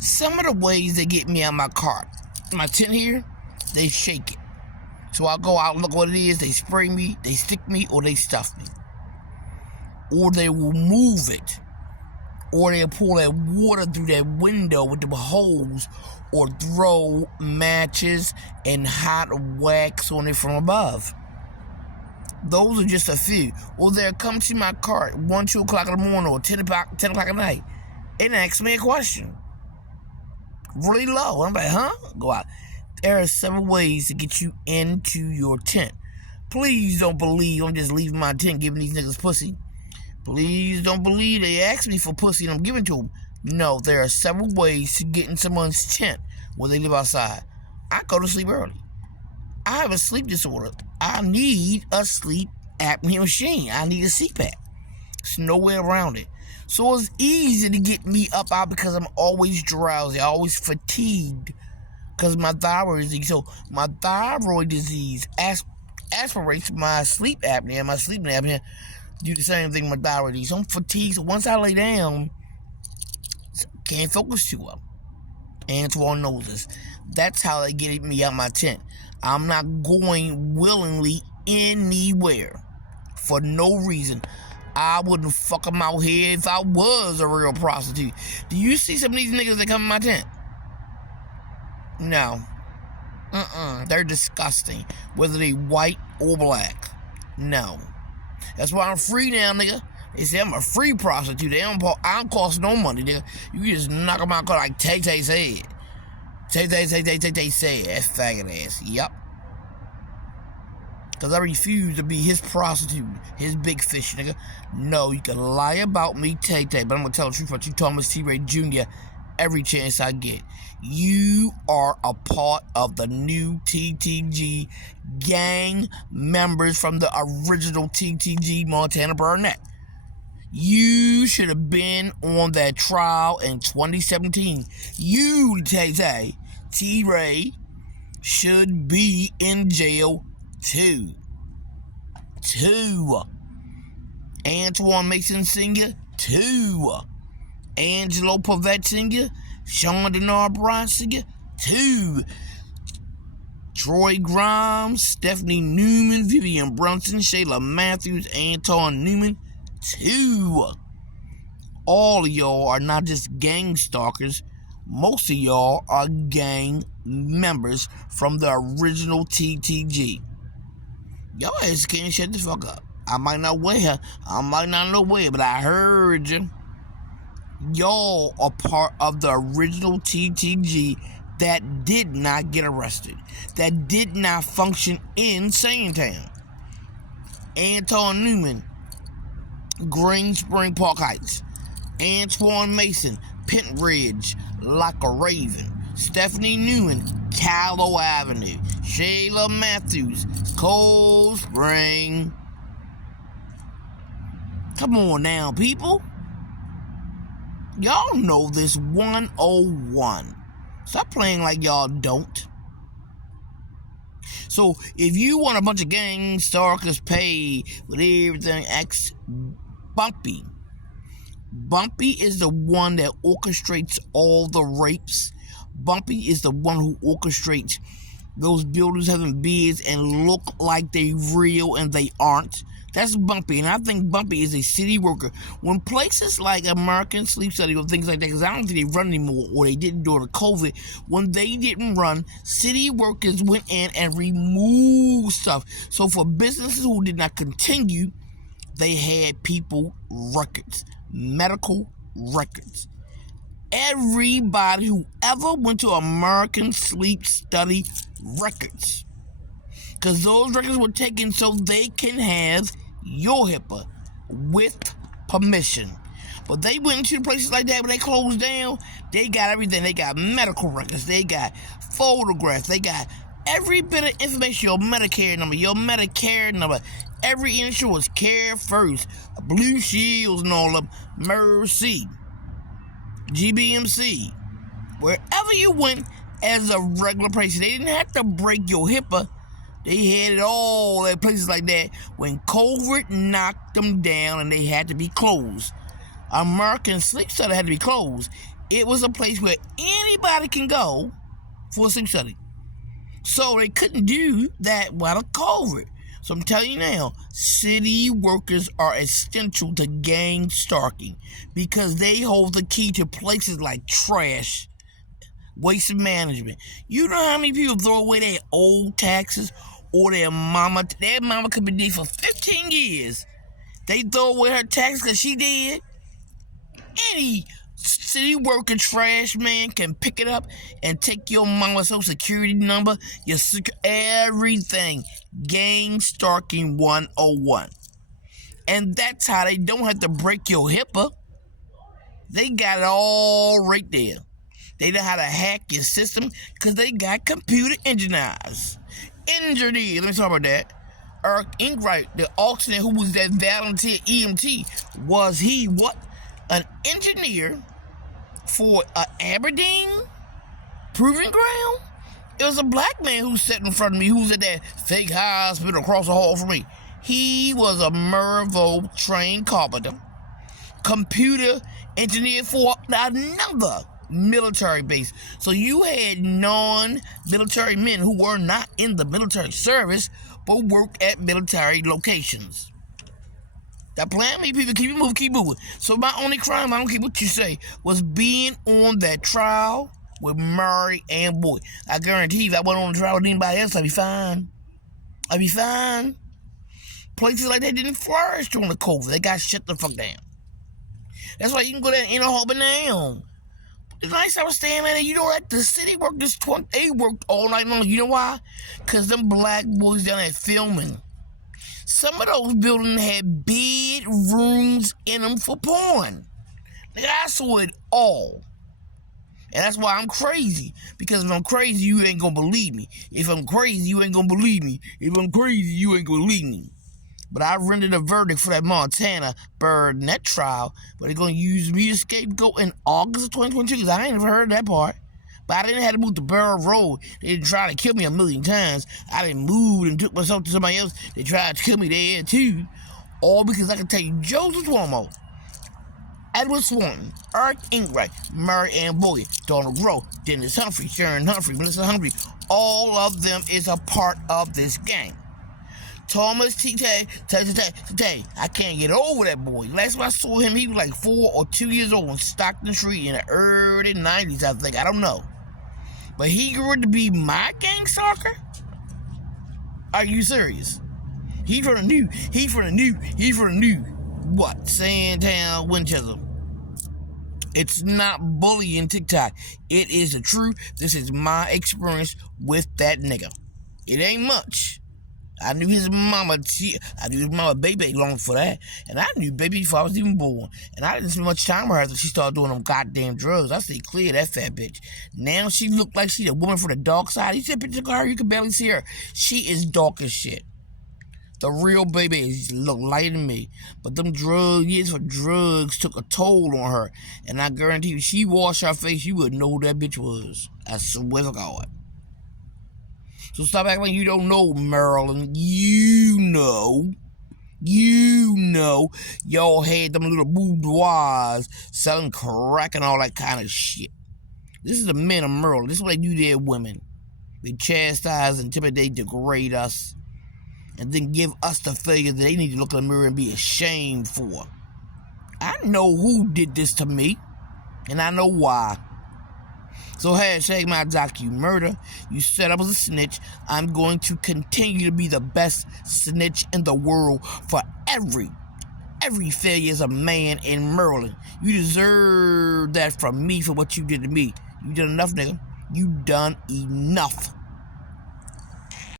Some of the ways they get me out of my cart, my tent here, they shake it. So I go out and look what it is. They spray me, they stick me, or they stuff me. Or they will move it. Or they'll pull that water through that window with the hose. Or throw matches and hot wax on it from above. Those are just a few. Or they'll come to my cart 1, 2 o'clock in the morning or 10 o'clock at night and ask me a question. Really low. I'm like, huh? Go out. There are several ways to get you into your tent. Please don't believe I'm just leaving my tent giving these niggas pussy. Please don't believe they ask me for pussy and I'm giving to them. No, there are several ways to get in someone's tent when they live outside. I go to sleep early. I have a sleep disorder. I need a sleep apnea machine. I need a CPAP. There's no way around it. So it's easy to get me up out because I'm always drowsy, always fatigued because my thyroid disease. So my thyroid disease aspirates my sleep apnea. My sleep apnea do the same thing with my thyroid disease. So I'm fatigued. So once I lay down, can't focus too well. Antoine knows this. That's how they get me out my tent. I'm not going willingly anywhere for no reason. I wouldn't fuck them out here if I was a real prostitute. Do you see some of these niggas that come in my tent? No. They're disgusting. Whether they white or black. No. That's why I'm free now, nigga. They say I'm a free prostitute. I don't cost no money, nigga. You just knock them out like Tay-Tay said. Tay-Tay said, that faggot ass. Yup. Because I refuse to be his prostitute, his big fish, nigga. No, you can lie about me, Tay-Tay, but I'm going to tell the truth about you, Thomas T. Ray Jr., every chance I get. You are a part of the new TTG gang members from the original TTG Montana Burnett. You should have been on that trial in 2017. You, Tay-Tay, T-Ray, should be in jail too. Antoine Mason Sr., 2. Angelo Pavette Sr., Sean Denard Bryant Sr., 2. Troy Grimes, Stephanie Newman, Vivian Brunson, Shayla Matthews, Anton Newman, 2. All of y'all are not just gang stalkers. Most of y'all are gang members from the original TTG. Y'all ass can't shut the fuck up. I might not wear her. I might not know where, but I heard you. Y'all are part of the original TTG that did not get arrested. That did not function in Sanetown. Anton Newman, Green Spring Park Heights. Antoine Mason, Pent Ridge, like a Raven. Stephanie Newman, Callow Avenue. Shayla Matthews, Cold Spring. Come on now, people. Y'all know this 101. Stop playing like y'all don't. So, if you want a bunch of gang stalkers paid with everything, ask Bumpy. Bumpy is the one that orchestrates all the rapes. Bumpy is the one who orchestrates those buildings having beards and look like they real and they aren't. That's Bumpy, and I think Bumpy is a city worker. When places like American Sleep Study or things like that, because I don't think they run anymore, or they didn't during COVID, when they didn't run, city workers went in and removed stuff. So for businesses who did not continue, they had people records, medical records. Everybody who ever went to American Sleep Study records. Because those records were taken so they can have your HIPAA with permission. But they went into places like that when they closed down. They got everything. They got medical records. They got photographs. They got every bit of information. Your Medicare number. Every insurance, Care First, Blue Shields and all of them, Mercy, GBMC. Wherever you went as a regular person, they didn't have to break your HIPAA. They had it all at places like that when COVID knocked them down and they had to be closed. American Sleep Study had to be closed. It was a place where anybody can go for a sleep study. So they couldn't do that while the COVID. So I'm telling you now, city workers are essential to gang stalking because they hold the key to places like trash, waste management. You know how many people throw away their old taxes or their mama could be dead for 15 years. They throw away her taxes because she did. Any city worker trash man can pick it up and take your mama's social security number, your everything. Gang stalking 101. And that's how they don't have to break your HIPAA. They got it all right there. They know how to hack your system because they got computer engineers. Let me talk about that. Eric Ingram, the alternate who was that volunteer EMT, was he what? An engineer for Aberdeen Proving Ground? It was a black man who sat in front of me who was at that fake hospital across the hall from me. He was a Mervo trained carpenter, computer engineer for another military base. So you had non-military men who were not in the military service but work at military locations. That plan me, people, keep moving. So my only crime, I don't care what you say, was being on that trial with Murray and Boyd. I guarantee you, if I went on a trial with anybody else, I'd be fine. Places like that didn't flourish during the COVID. They got shut the fuck down. That's why you can go down in a harbor now. The nights I was staying at, you know what? The city workers, they worked all night long. You know why? Because them black boys down there filming. Some of those buildings had bedrooms in them for porn. Nigga, I saw it all. And that's why I'm crazy. Because if I'm crazy, you ain't gonna believe me. If I'm crazy, you ain't gonna believe me. If I'm crazy, you ain't gonna believe me. But I rendered a verdict for that Montana bird in that trial. But they're gonna use me as scapegoat in August of 2022. Because I ain't never heard that part. But I didn't have to move to Barrow Road. They didn't try to kill me a million times. I didn't move and took myself to somebody else. They tried to kill me there too. All because I can tell you Joseph Cuomo, Edward Swanton, Eric Ingram, Murray Ann Boyd, Donald Groh, Dennis Humphrey, Sharon Humphrey, Melissa Humphrey. All of them is a part of this gang. Thomas Tay, I can't get over that boy. Last time I saw him, he was like 4 or 2 years old on Stockton Street in the early 90s, I think. I don't know. But he grew to be my gang stalker? Are you serious? He's from the new, what, Sandtown, Winchester. It's not bullying TikTok. It is the truth. This is my experience with that nigga. It ain't much. I knew his mama baby long for that. And I knew baby before I was even born. And I didn't spend much time with her until she started doing them goddamn drugs. I said, clear that fat bitch. Now she looked like she's a woman from the dark side. You see a picture of her, you can barely see her. She is dark as shit. The real baby look lighter than me. But them years for drugs took a toll on her. And I guarantee you, she washed her face, you would know who that bitch was. I swear to God. So stop acting like you don't know, Maryland. You know. Y'all had them little boudoirs selling crack and all that kind of shit. This is the men of Maryland. This is what they do to their women. They chastise, intimidate, degrade us, and then give us the failure that they need to look in the mirror and be ashamed for. I know who did this to me, and I know why. So hashtag my docu-murder. You set up as a snitch. I'm going to continue to be the best snitch in the world for every failure as a man in Maryland. You deserve that from me for what you did to me. You did enough, nigga. You done enough.